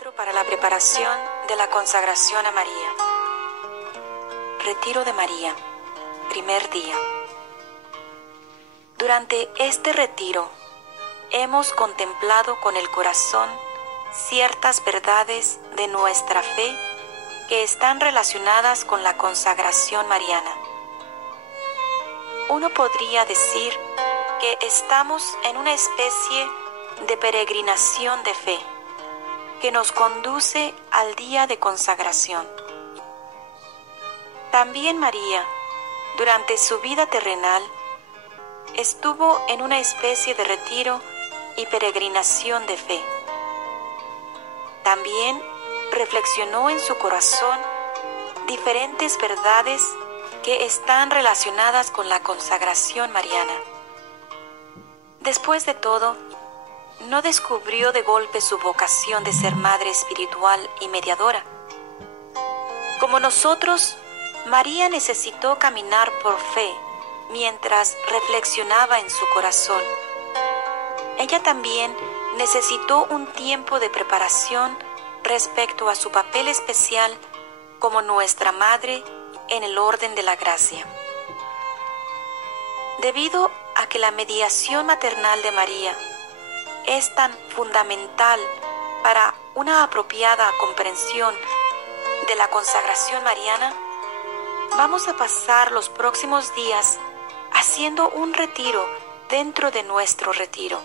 4 para la preparación de la consagración a María. Retiro de María, primer día. Durante este retiro hemos contemplado con el corazón ciertas verdades de nuestra fe que están relacionadas con la consagración mariana. Uno podría decir que estamos en una especie de peregrinación de fe que nos conduce al día de consagración. También María, durante su vida terrenal, estuvo en una especie de retiro y peregrinación de fe. También reflexionó en su corazón diferentes verdades que están relacionadas con la consagración mariana. Después de todo, no descubrió de golpe su vocación de ser madre espiritual y mediadora. Como nosotros, María necesitó caminar por fe mientras reflexionaba en su corazón. Ella también necesitó un tiempo de preparación respecto a su papel especial como nuestra madre en el orden de la gracia. Debido a que la mediación maternal de María es tan fundamental para una apropiada comprensión de la consagración mariana, vamos a pasar los próximos días haciendo un retiro dentro de nuestro retiro.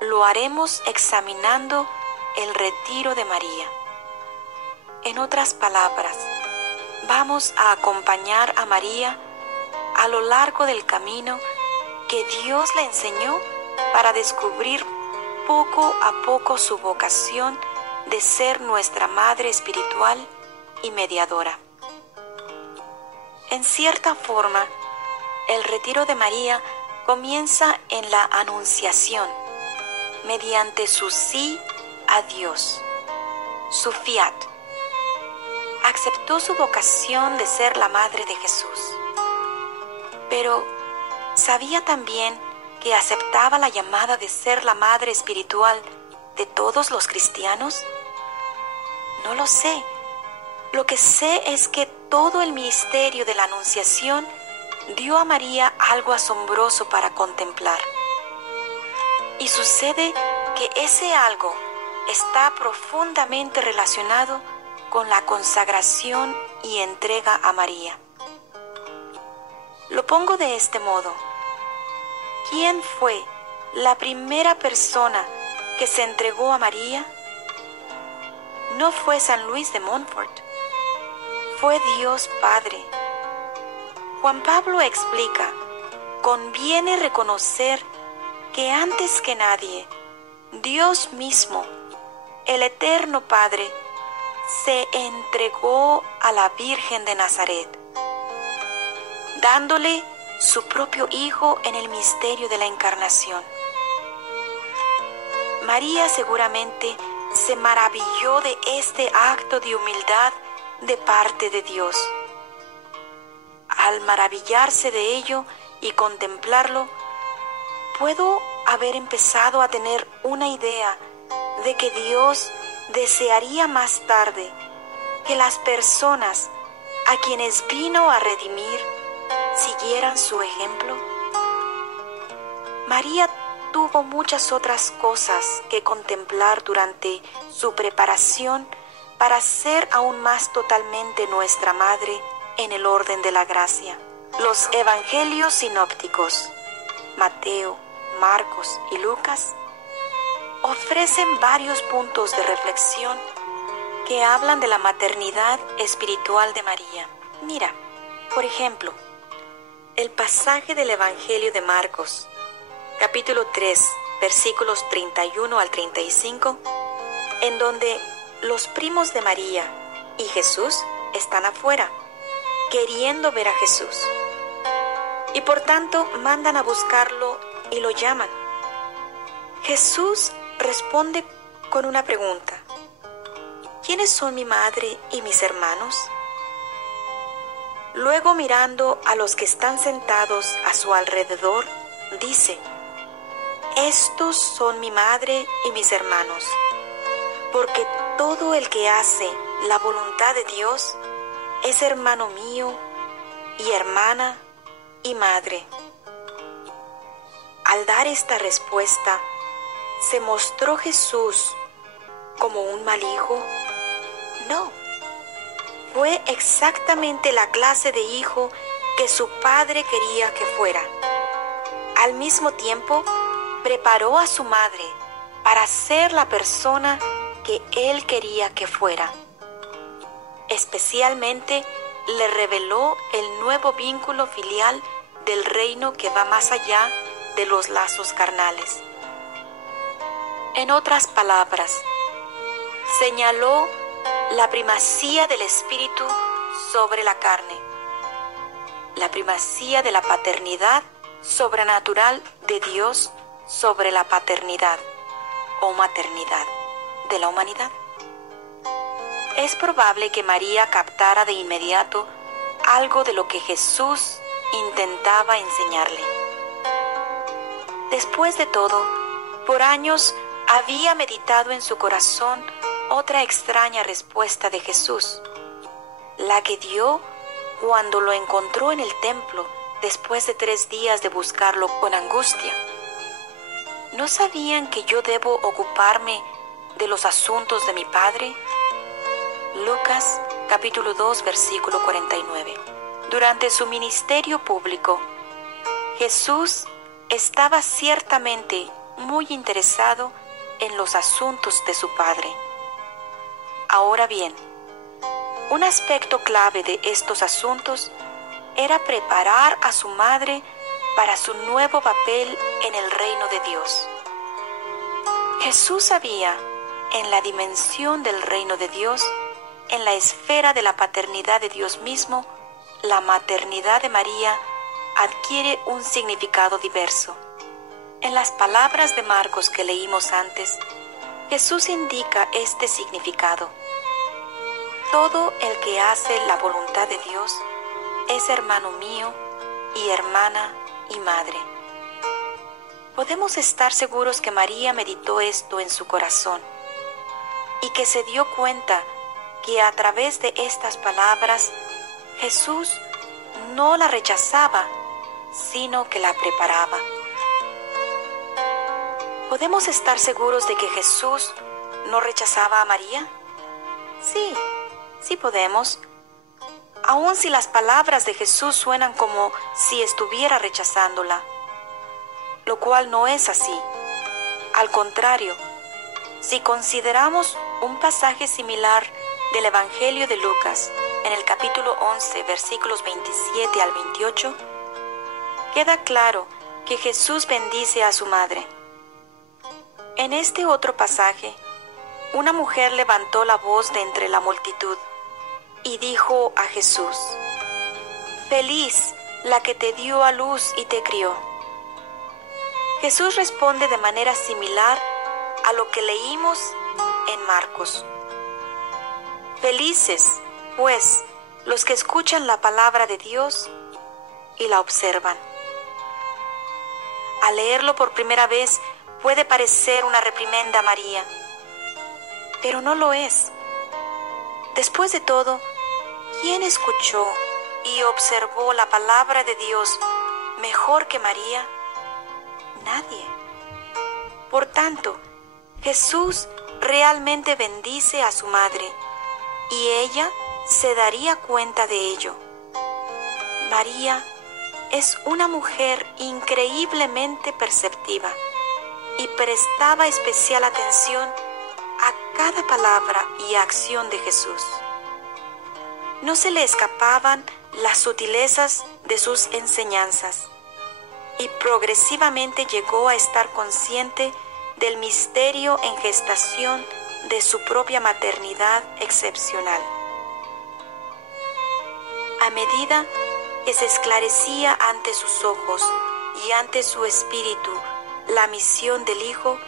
Lo haremos examinando el retiro de María. En otras palabras, vamos a acompañar a María a lo largo del camino que Dios le enseñó para descubrir poco a poco su vocación de ser nuestra madre espiritual y mediadora. En cierta forma, el retiro de María comienza en la anunciación, mediante su sí a Dios, su fiat. Aceptó su vocación de ser la madre de Jesús, pero sabía también que aceptaba la llamada de ser la madre espiritual de todos los cristianos. No lo sé. Lo que sé es que todo el misterio de la Anunciación dio a María algo asombroso para contemplar. Y sucede que ese algo está profundamente relacionado con la consagración y entrega a María. Lo pongo de este modo. ¿Quién fue la primera persona que se entregó a María? No fue San Luis de Montfort, fue Dios Padre. Juan Pablo explica: conviene reconocer que antes que nadie, Dios mismo, el Eterno Padre, se entregó a la Virgen de Nazaret, dándole su propio Hijo en el misterio de la Encarnación. María seguramente se maravilló de este acto de humildad de parte de Dios. Al maravillarse de ello y contemplarlo, puedo haber empezado a tener una idea de que Dios desearía más tarde que las personas a quienes vino a redimir siguieran su ejemplo. María tuvo muchas otras cosas que contemplar durante su preparación para ser aún más totalmente nuestra madre en el orden de la gracia. Los evangelios sinópticos, Mateo, Marcos y Lucas, ofrecen varios puntos de reflexión que hablan de la maternidad espiritual de María. Mira, por ejemplo, el pasaje del Evangelio de Marcos, capítulo 3, versículos 31 al 35, en donde los primos de María y Jesús están afuera, queriendo ver a Jesús, y por tanto mandan a buscarlo y lo llaman. Jesús responde con una pregunta: ¿quiénes son mi madre y mis hermanos? Luego, mirando a los que están sentados a su alrededor, dice: estos son mi madre y mis hermanos. porque todo el que hace la voluntad de Dios es hermano mío y hermana y madre. Al dar esta respuesta, ¿se mostró Jesús como un mal hijo? No. Fue exactamente la clase de hijo que su padre quería que fuera. Al mismo tiempo, preparó a su madre para ser la persona que él quería que fuera. Especialmente le reveló el nuevo vínculo filial del reino que va más allá de los lazos carnales. En otras palabras, señaló la primacía del espíritu sobre la carne, la primacía de la paternidad sobrenatural de Dios sobre la paternidad o maternidad de la humanidad. Es probable que María captara de inmediato algo de lo que Jesús intentaba enseñarle. Después de todo, por años había meditado en su corazón otra extraña respuesta de Jesús, la que dio cuando lo encontró en el templo después de 3 días de buscarlo con angustia. ¿No sabían que yo debo ocuparme de los asuntos de mi Padre? Lucas capítulo 2 versículo 49. Durante su ministerio público, Jesús estaba ciertamente muy interesado en los asuntos de su Padre. Ahora bien, un aspecto clave de estos asuntos era preparar a su madre para su nuevo papel en el reino de Dios. Jesús sabía, en la dimensión del reino de Dios, en la esfera de la paternidad de Dios mismo, la maternidad de María adquiere un significado diverso. En las palabras de Marcos que leímos antes, Jesús indica este significado. Todo el que hace la voluntad de Dios es hermano mío y hermana y madre. Podemos estar seguros que María meditó esto en su corazón y que se dio cuenta que a través de estas palabras Jesús no la rechazaba, sino que la preparaba. ¿Podemos estar seguros de que Jesús no rechazaba a María? Sí podemos. Aun si las palabras de Jesús suenan como si estuviera rechazándola, lo cual no es así. Al contrario, si consideramos un pasaje similar del Evangelio de Lucas, en el capítulo 11, versículos 27 al 28, queda claro que Jesús bendice a su madre. En este otro pasaje, una mujer levantó la voz de entre la multitud y dijo a Jesús: «Feliz la que te dio a luz y te crió». Jesús responde de manera similar a lo que leímos en Marcos. Felices, pues, los que escuchan la palabra de Dios y la observan. Al leerlo por primera vez puede parecer una reprimenda a María, pero no lo es. Después de todo, ¿quién escuchó y observó la palabra de Dios mejor que María? Nadie. Por tanto, Jesús realmente bendice a su madre y ella se daría cuenta de ello. María es una mujer increíblemente perceptiva y prestaba especial atención a cada palabra y acción de Jesús. No se le escapaban las sutilezas de sus enseñanzas y progresivamente llegó a estar consciente del misterio en gestación de su propia maternidad excepcional. A medida que se esclarecía ante sus ojos y ante su espíritu la misión del Hijo,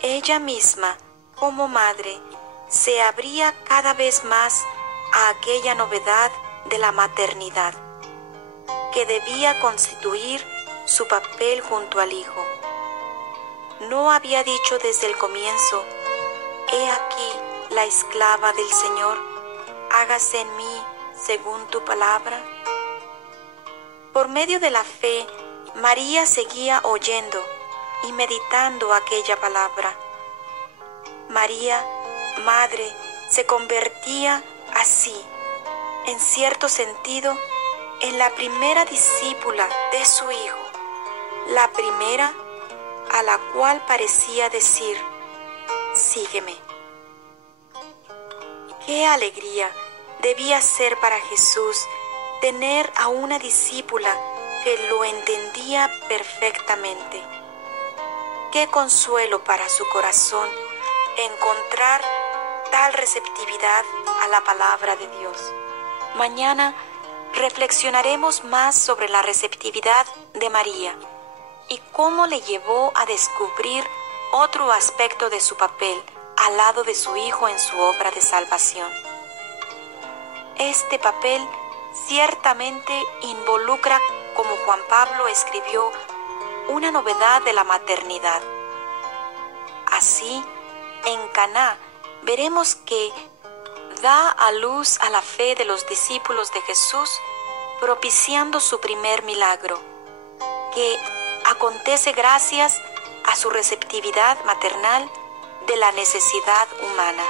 ella misma, como madre, se abría cada vez más a aquella novedad de la maternidad, que debía constituir su papel junto al Hijo. No había dicho desde el comienzo: He aquí la esclava del Señor, hágase en mí según tu palabra. Por medio de la fe, María seguía oyendo y meditando aquella palabra. María, madre, se convertía así, en cierto sentido, en la primera discípula de su Hijo, la primera a la cual parecía decir: sígueme. ¡Qué alegría debía ser para Jesús tener a una discípula que lo entendía perfectamente! ¡Qué consuelo para su corazón encontrar tal receptividad a la palabra de Dios! Mañana reflexionaremos más sobre la receptividad de María y cómo le llevó a descubrir otro aspecto de su papel al lado de su Hijo en su obra de salvación. Este papel ciertamente involucra, como Juan Pablo escribió, una novedad de la maternidad. Así, en Caná veremos que da a luz a la fe de los discípulos de Jesús, propiciando su primer milagro, que acontece gracias a su receptividad maternal de la necesidad humana.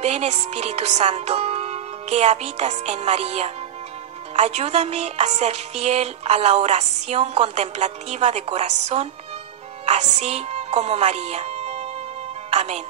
Ven, Espíritu Santo, que habitas en María, ayúdame a ser fiel a la oración contemplativa de corazón, así como María. Amén.